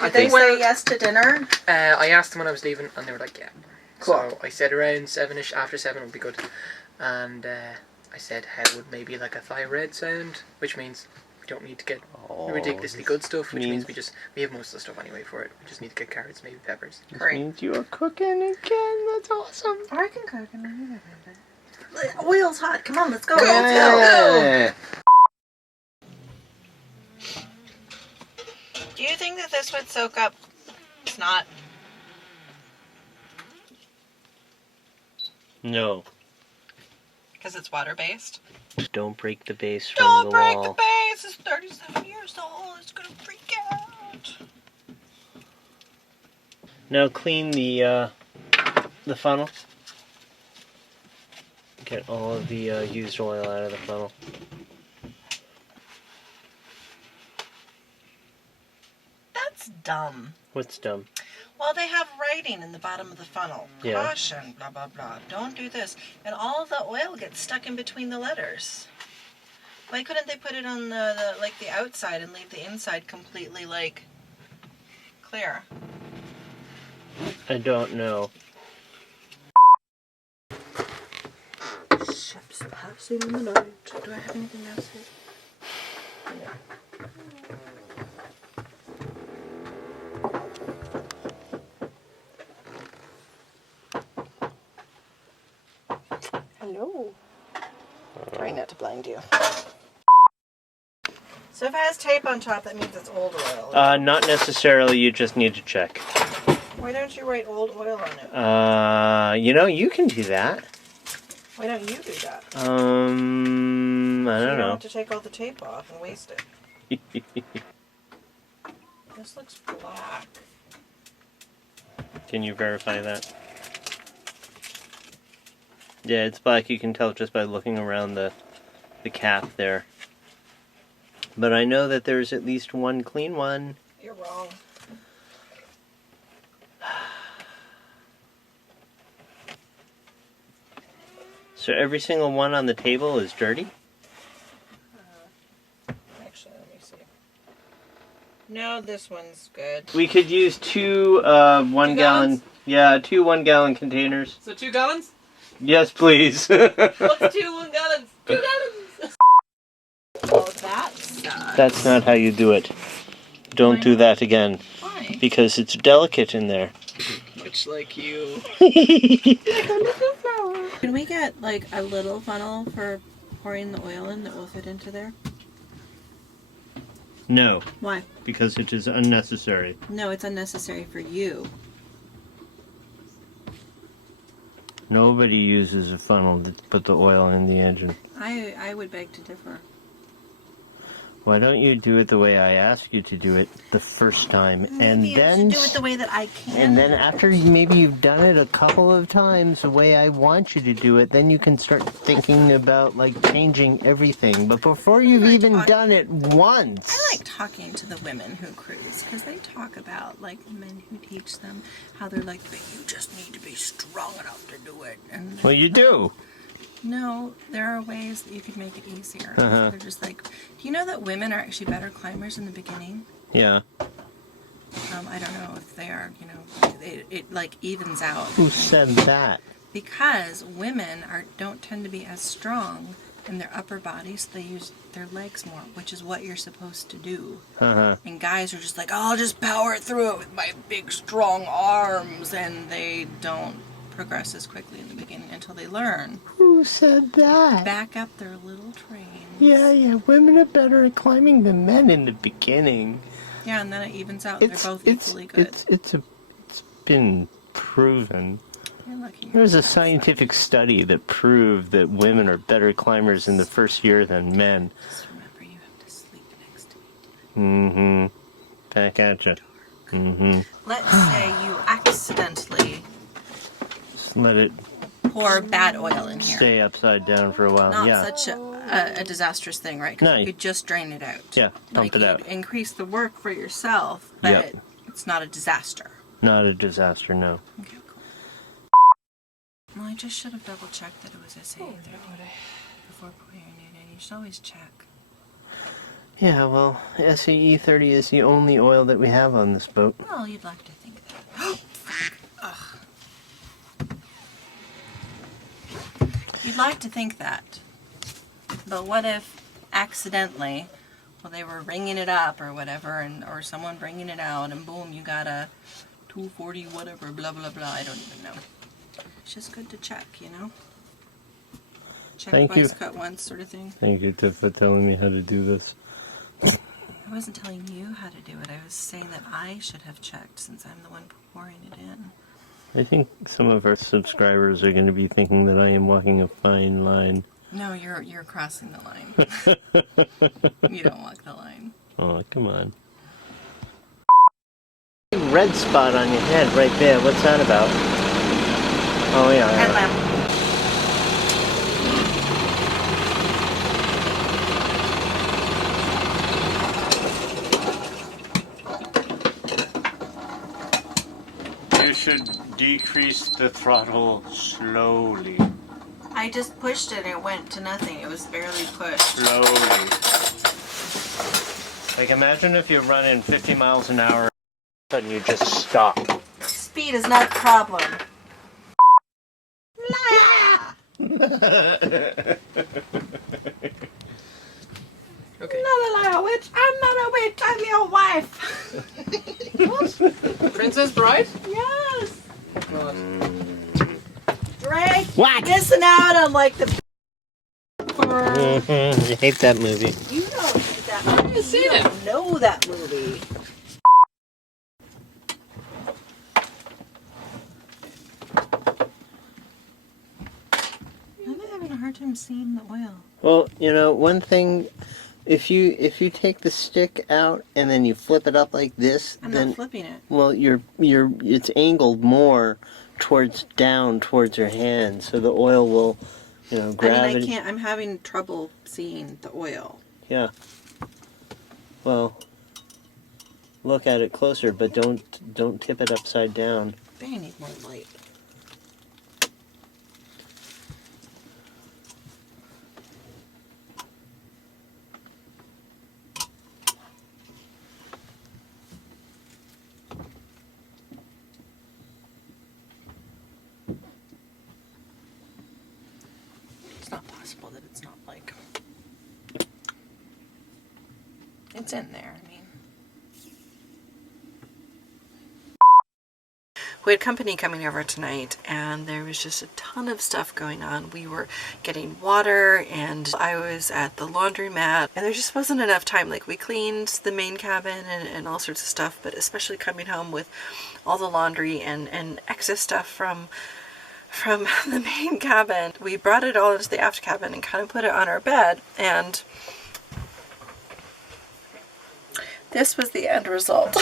Did they say yes to dinner? I asked them when I was leaving, and they were like, yeah. Cool. So I said around 7ish, after 7 would be good. And I said how would maybe like a thigh red sound, which means we don't need to get ridiculously good stuff, which means we have most of the stuff anyway for it. We just need to get carrots, maybe peppers. This means you are cooking again. That's awesome. I can cook and the oil's hot. Come on, let's go. Let's go. Do you think that this would soak up snot? No. Because it's water-based? Don't break the base from the wall. Don't break the base! It's 37 years old. It's going to freak out. Now clean the funnel. Get all of the used oil out of the funnel. That's dumb. What's dumb? Well, they have writing in the bottom of the funnel. Yeah. Caution, blah, blah, blah. Don't do this. And all the oil gets stuck in between the letters. Why couldn't they put it on the outside and leave the inside completely, like, clear? I don't know. Ships passing in the night. Do I have anything else here? No. Hello. Trying not to blind you. So if it has tape on top, that means it's old oil. Not necessarily. You just need to check. Why don't you write old oil on it? You know, you can do that. Why don't you do that? I don't know. You don't have to take all the tape off and waste it. This looks black. Can you verify that? Yeah, it's black. You can tell just by looking around the cap there. But I know that there's at least one clean one. You're wrong. So every single one on the table is dirty? Actually, let me see. No, this one's good. We could use two 1 gallon. Yeah, two 1 gallon containers. So 2 gallons? Yes, please. What's 2 1 gallons? 2 gallons! Oh, that sucks. That's not how you do it. Don't do that again. Why? Because it's delicate in there. Much like you. Can we get like a little funnel for pouring the oil in that will fit into there? No, Why? because it is unnecessary. No, it's unnecessary for you. Nobody uses a funnel to put the oil in the engine. I would beg to differ. Why don't you do it the way I asked you to do it the first time, and Maybe then you should do it the way that I can. and then after maybe you've done it a couple of times the way I want you to do it, then you can start thinking about like changing everything. But before you've even done it once, I like talking to the women who cruise because they talk about like the men who teach them how they're like, but you just need to be strong enough to do it. And well, you do. no, there are ways that you could make it easier. Uh-huh. They're just like, do you know that women are actually better climbers in the beginning? Yeah. I don't know if they are, you know, it like evens out. Who said that? Because women don't tend to be as strong in their upper bodies, so they use their legs more, which is what you're supposed to do. Uh-huh. And guys are just like, I'll just power through it with my big strong arms, and they don't progress as quickly in the beginning until they learn. Who said that? Back up their little trains. Yeah, women are better at climbing than men in the beginning. Yeah, and then it evens out. They're both equally good. It's been proven. You're lucky. There was a scientific study that proved that women are better climbers in the first year than men. Just remember, you have to sleep next to me. Mm-hmm. Back at you. Mm-hmm. Let's say you accidentally Just let it pour bad oil in here. stay upside down for a while. Not Yeah. such a disastrous thing, right? 'Cause No. you could just drain it out. Yeah, dump it out. You'd increase the work for yourself, but Yep. it's not a disaster. Not a disaster, no. Okay, cool. Well, I just should have double checked that it was SA30 before pouring it in. You should always check. Yeah, well, SAE 30 is the only oil that we have on this boat. Well, you'd like to think that. Ugh. You'd like to think that. But what if accidentally, well, they were ringing it up or whatever, or someone bringing it out, and boom, you got a 240 whatever, blah, blah, blah. I don't even know. It's just good to check, you know? Check Thank twice, you. cut once sort of thing. Thank you, Tiff, for telling me how to do this. I wasn't telling you how to do it. I was saying that I should have checked since I'm the one pouring it in. I think some of our subscribers are going to be thinking that I am walking a fine line. No, you're crossing the line. You don't walk the line. Oh, come on. Red spot on your head right there. What's that about? Oh, yeah. Headlamp. You should decrease the throttle slowly. I just pushed it and it went to nothing. It was barely pushed. Slowly. Like, imagine if you're running 50 miles an hour and you just stop. Speed is not the problem. Okay. Not a witch. I'm not a witch. I'm your wife. Princess Bride? Yes. God. Drake. What? Missing out on like the. You hate that movie. You don't hate that movie. I've seen You it. don't know that movie. I'm having a hard time seeing the oil. Well, you know, one thing, if you take the stick out and then you flip it up like this, I'm then not flipping it. well, it's angled more towards your hand, so the oil will, you know, gravity. I mean, I can't. I'm having trouble seeing the oil. Yeah. Well, look at it closer, but don't tip it upside down. I think I need more light. It's not possible that it's not like it's in there. I mean, we had company coming over tonight, and there was just a ton of stuff going on. We were getting water, and I was at the laundromat, and there just wasn't enough time. Like, we cleaned the main cabin and all sorts of stuff, but especially coming home with all the laundry and excess stuff from the main cabin, we brought it all into the aft cabin and kind of put it on our bed, and this was the end result.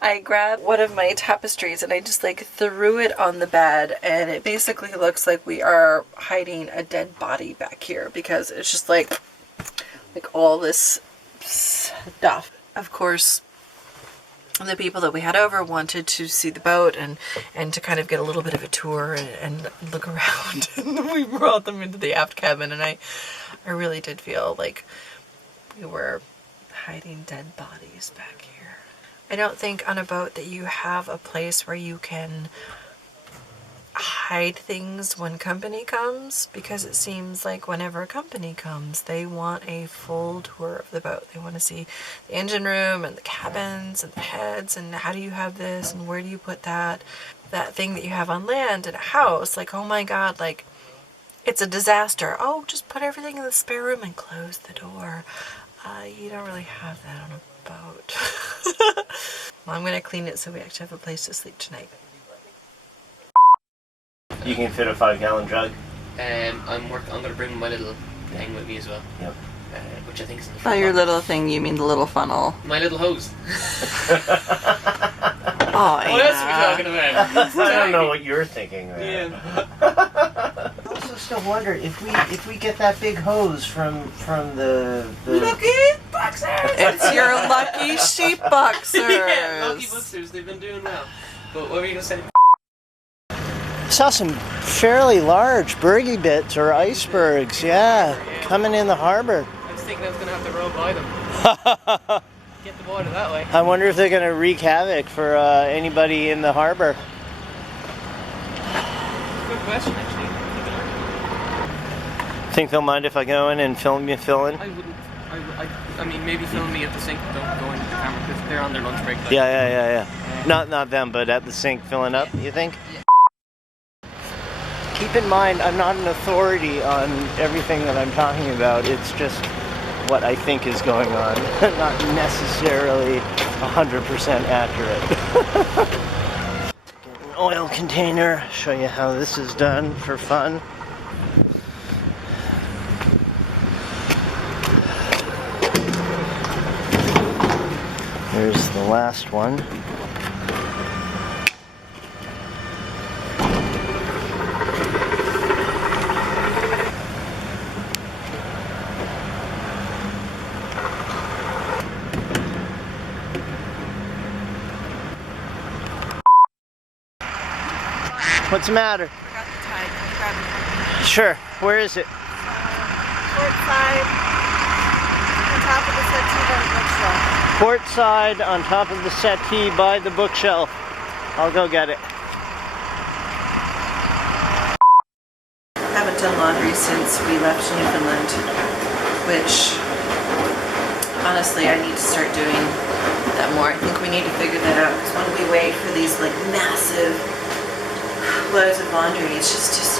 I grabbed one of my tapestries and I just like threw it on the bed, and it basically looks like we are hiding a dead body back here because it's just like all this stuff. Of course, the people that we had over wanted to see the boat and to kind of get a little bit of a tour and look around. And we brought them into the aft cabin, and I really did feel like we were hiding dead bodies back here. I don't think on a boat that you have a place where you can hide things when company comes, because it seems like whenever company comes, they want a full tour of the boat. They want to see the engine room and the cabins and the heads and how do you have this and where do you put that. That thing that you have on land in a house, like, oh my god, like, it's a disaster. Oh, just put everything in the spare room and close the door. You don't really have that on a boat. Well, I'm going to clean it so we actually have a place to sleep tonight. You can fit a 5-gallon jug. I'm going to bring my little thing with me as well. Yep. Which I think is in the Oh, front. your little thing, you mean the little funnel. My little hose. Oh, What else are we talking about? I don't know what you're thinking there. Yeah. I also still wonder if we get that big hose from the Lucky boxers! It's your lucky sheep boxers. Yeah, lucky boxers, they've been doing well. But what were you going to say? saw some fairly large bergy bits or icebergs, yeah, coming in the harbor. I was thinking I was gonna have to row by them. Get the water that way. I wonder if they're gonna wreak havoc for anybody in the harbor. Good question, actually. Think they'll mind if I go in and film you filling? I wouldn't. I mean, maybe film me at the sink. Don't go into the camera because they're on their lunch break. Like. Yeah. Not them, but at the sink filling up. You think? Yeah. Keep in mind, I'm not an authority on everything that I'm talking about. It's just what I think is going on, not necessarily 100% accurate. Get an oil container, show you how this is done for fun. Here's the last one. What's the matter? Forgot the tide. Can you grab it? Sure. Where is it? Port side, on top of the settee by the bookshelf. Port side on top of the settee by the bookshelf. I'll go get it. I haven't done laundry since we left Newfoundland, which honestly I need to start doing that more. I think we need to figure that out because when we wait for these like massive loads of laundry, it's just